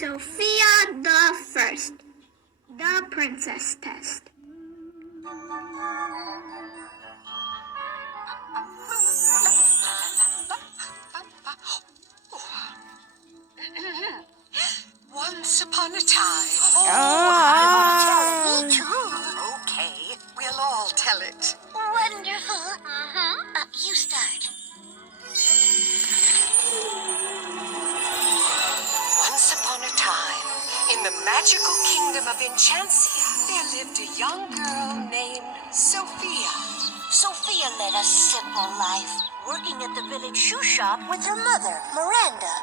Sophia the First, the Princess Test. Once upon a time. Me too. Okay, we'll all tell it. Wonderful. You start. Once upon a time, in the magical kingdom of Enchantia, there lived a young girl named Sophia. Sophia led a simple life, working at the village shoe shop with her mother, Miranda.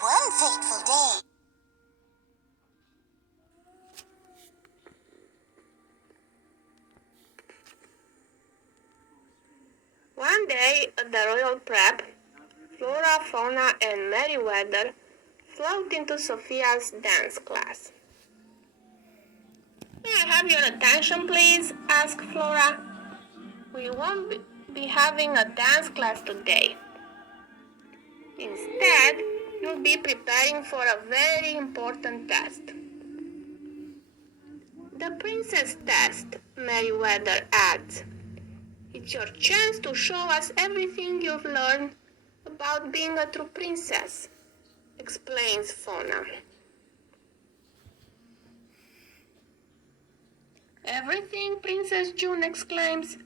One fateful day. One day at the royal prep, Flora, Fauna, and Merryweather float into Sophia's dance class. "May I have your attention, please?" asked Flora. "We won't be having a dance class today. Instead, you'll be preparing for a very important test." "The Princess Test," Merryweather adds. "It's your chance to show us everything you've learned about being a true princess," explains Fauna. "Everything?" Princess June exclaims.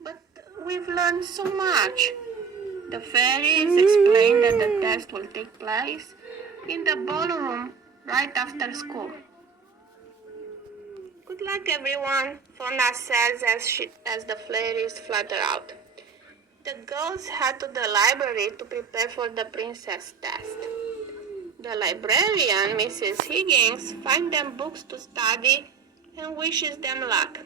"But we've learned so much." The fairies explain that the test will take place in the ballroom right after school. "Good luck, everyone," Fauna says as the fairies flutter out. The girls head to the library to prepare for the princess test. The librarian, Mrs. Higgins, finds them books to study and wishes them luck.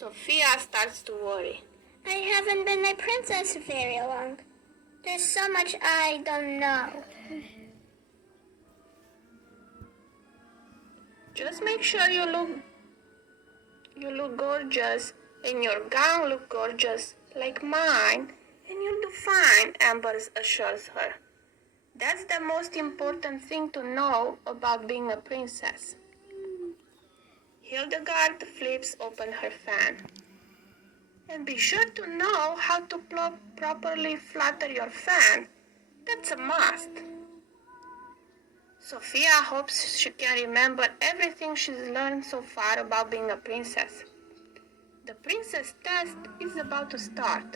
Sophia starts to worry. "I haven't been a princess very long. There's so much I don't know." "Just make sure you look gorgeous and your gown look gorgeous like mine, and you'll do fine," Amber assures her. "That's the most important thing to know about being a princess." Hildegard flips open her fan. "And be sure to know how to properly flutter your fan. That's a must." Sophia hopes she can remember everything she's learned so far about being a princess. The princess test is about to start.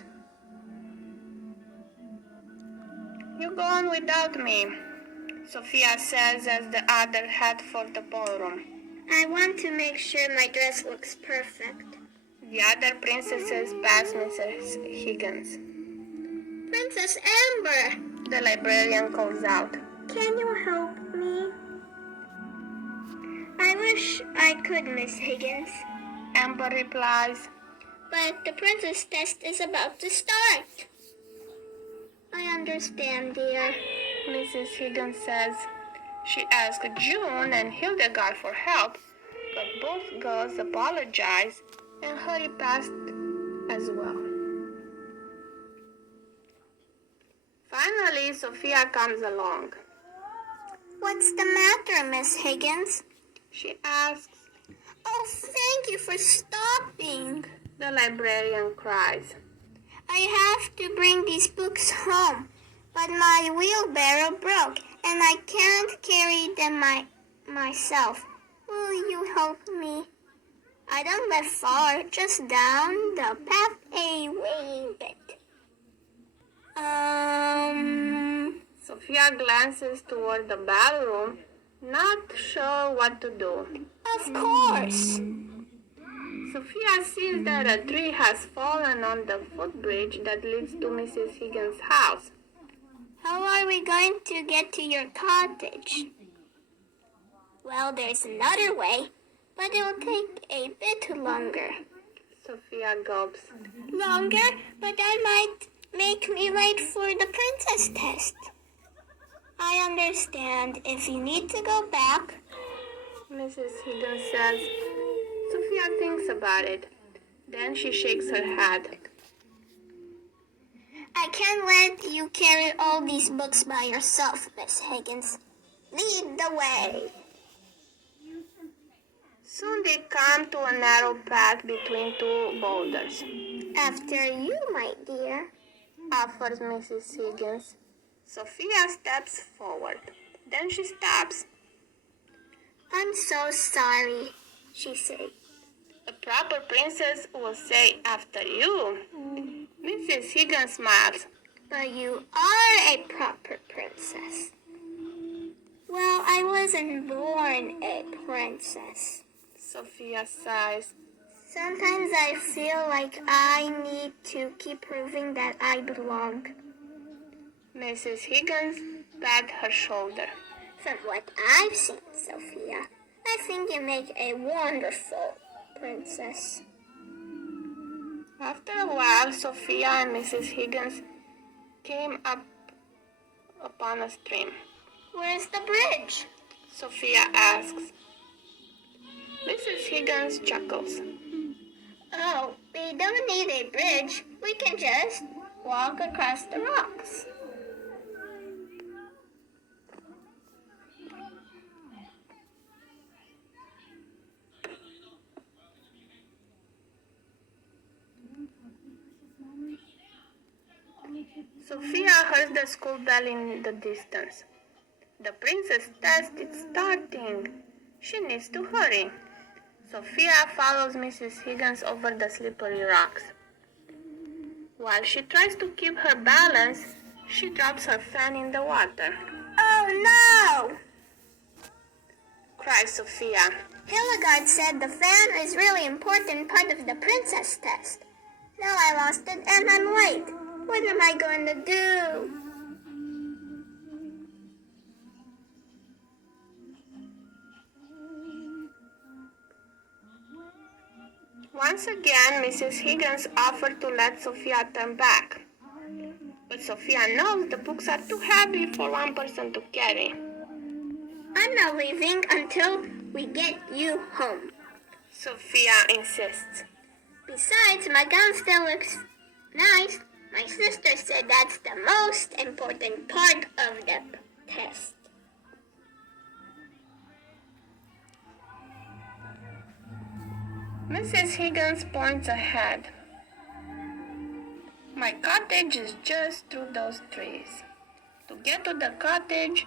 "You go on without me," Sophia says as the others head for the ballroom. "I want to make sure my dress looks perfect." The other princesses pass Mrs. Higgins. "Princess Amber!" The librarian calls out. "Can you help me?" "I wish I could, Miss Higgins," Amber replies. "but the princess test is about to start." "I understand, dear," Mrs. Higgins says. She asks June and Hildegard for help, but both girls apologize and hurry past as well. Finally, Sophia comes along. "What's the matter, Miss Higgins?" She asks. "Oh, thank you for stopping," The librarian cries. "I have to bring these books home, but my wheelbarrow broke and I can't carry them myself. Will you help me? I don't live far, just down the path a wee bit." Sophia glances toward the ballroom, not sure what to do. Of course. Sophia sees that a tree has fallen on the footbridge that leads to Mrs. Higgins' house. "How are we going to get to your cottage?" "Well, there's another way, but it'll take a bit longer." Sophia gulps. "Longer? But that might make me late for the princess test." "I understand if you need to go back," Mrs. Higgins says. Sophia thinks about it. Then she shakes her head. "I can't let you carry all these books by yourself, Miss Higgins. Lead the way. Soon they come to a narrow path between two boulders. After you, my dear. Offers Mrs. Higgins. Sophia steps forward. Then she stops. I'm so sorry, she said. A proper princess will say after you. Mrs. Higgins smiles. But you are a proper princess. Well, I wasn't born a princess. Sophia sighs. Sometimes I feel like I need to keep proving that I belong. Mrs. Higgins pats her shoulder. From what I've seen, Sophia, I think you make a wonderful princess. After a while, Sophia and Mrs. Higgins came up upon a stream. Where's the bridge? Sophia asks. Mrs. Higgins chuckles. Oh, we don't need a bridge. We can just walk across the rocks. Sophia hears the school bell in the distance. The princess test is starting. She needs to hurry. Sophia follows Mrs. Higgins over the slippery rocks. While she tries to keep her balance, she drops her fan in the water. Oh no! Cries Sophia. Hildegard said the fan is really important part of the princess test. Now I lost it and I'm late. What am I going to do? Once again, Mrs. Higgins offered to let Sophia turn back. But Sophia knows the books are too heavy for one person to carry. I'm not leaving until we get you home. Sophia insists. Besides, my gown still looks nice. My sister said that's the most important part of the test. Mrs. Higgins points ahead. My cottage is just through those trees. To get to the cottage,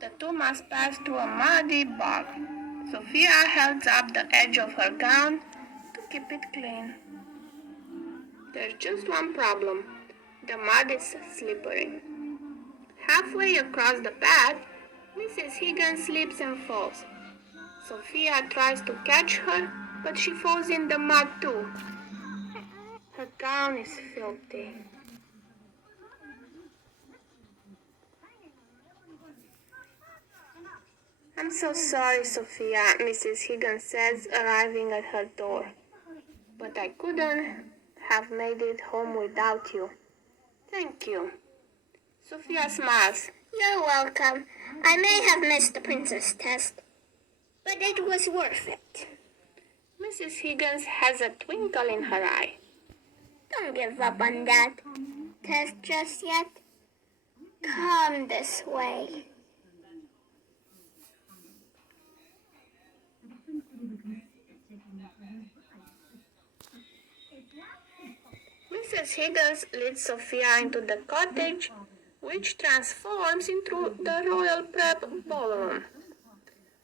the two must pass through a muddy bog. Sophia holds up the edge of her gown to keep it clean. There's just one problem. The mud is slippery. Halfway across the path, Mrs. Higgins slips and falls. Sophia tries to catch her, but she falls in the mud too. Her gown is filthy. I'm so sorry, Sophia, Mrs. Higgins says, arriving at her door. But I couldn't have made it home without you. Thank you. Sophia smiles. You're welcome. I may have missed the princess test, but it was worth it. Mrs. Higgins has a twinkle in her eye. Don't give up on that test just yet. Come this way. Mrs. Higgins leads Sophia into the cottage, which transforms into the royal prep ballroom.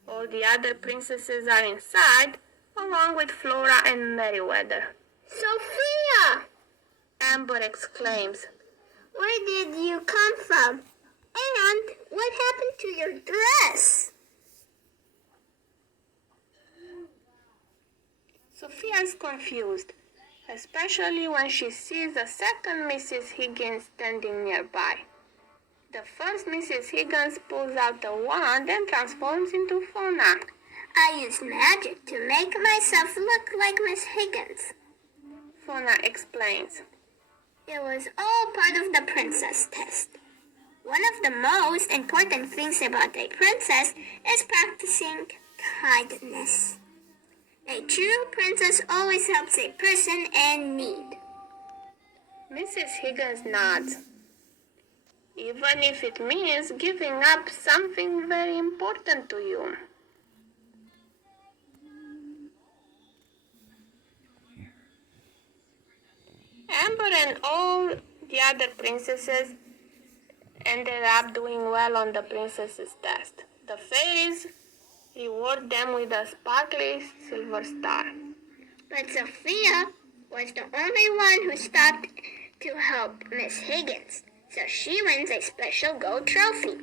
All the other princesses are inside, along with Flora and Merryweather. Sophia! Amber exclaims. Where did you come from? And what happened to your dress? Sophia is confused, especially when she sees a second Mrs. Higgins standing nearby. The first Mrs. Higgins pulls out a wand and transforms into Fauna. I used magic to make myself look like Miss Higgins. Fauna explains. It was all part of the princess test. One of the most important things about a princess is practicing kindness. A true princess always helps a person in need. Mrs. Higgins nods. even if it means giving up something very important to you. Amber and all the other princesses ended up doing well on the princess's test. The fairies reward them with a sparkly silver star. But Sophia was the only one who stopped to help Miss Higgins, so she wins a special gold trophy.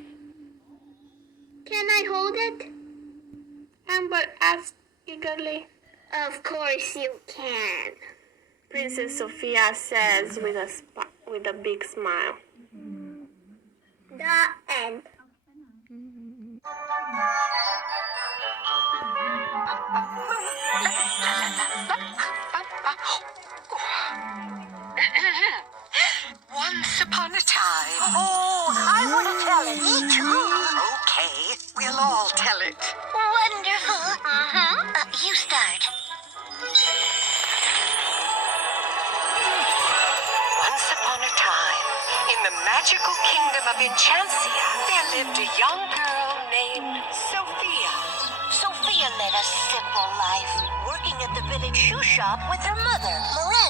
Can I hold it? Amber asked eagerly. Of course you can. Princess Sophia says with a big smile. The end. Once upon a time. Oh, I want to tell it. Me too. Okay, we'll all tell it. Wonderful. You start. Once upon a time, in the magical kingdom of Enchantia, there lived a young girl named Sophia. Sophia led a simple life, working at the village shoe shop with her mother, Miranda.